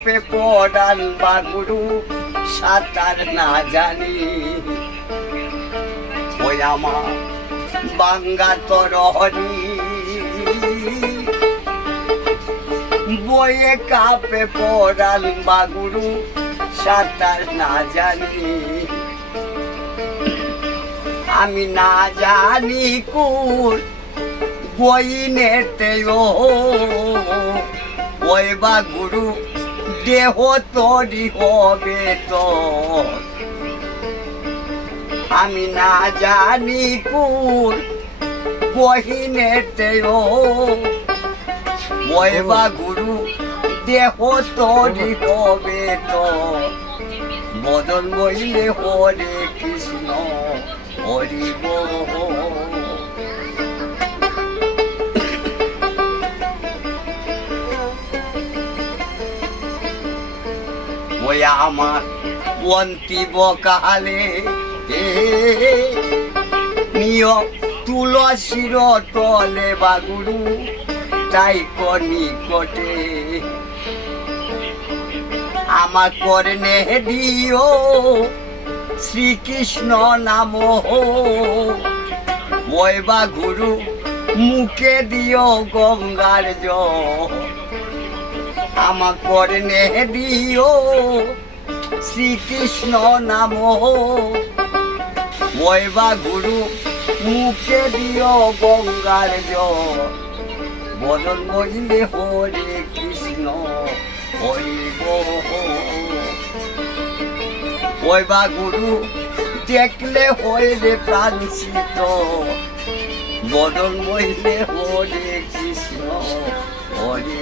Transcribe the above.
পড়ান বাগুরু সাঁতার না জানি ওই আমার বাঙ্গা তরহরি বয়ে কাপে পড়ান বাগুরু সাঁতার না জানি আমি না জানি কুল বইনেতে ওই বাগুরু দেহ তরি হবে তো আমি না জানি কুল বহিনেতে ওই বাগুরু দেহ তরি হবে তো বদল বইলে হরে কৃষ্ণ হরি ওই আমার অন্তিম কালে নিয় তুলসীর তলে বাগুরু তাই নিকটে আমার করনে দিও শ্রীকৃষ্ণ নাম ওই বাগুরু মুখে দিও গঙ্গার জল আমার করনে দিও শ্রীকৃষ্ণ নাম ওই বাগুরু মুখে দিও গঙ্গার জল বদল বইলে হরে কৃষ্ণ হরি ওই বাগুরু দেখলে হইলে প্রাণশীত বদল বইলে হরে কৃষ্ণ হরি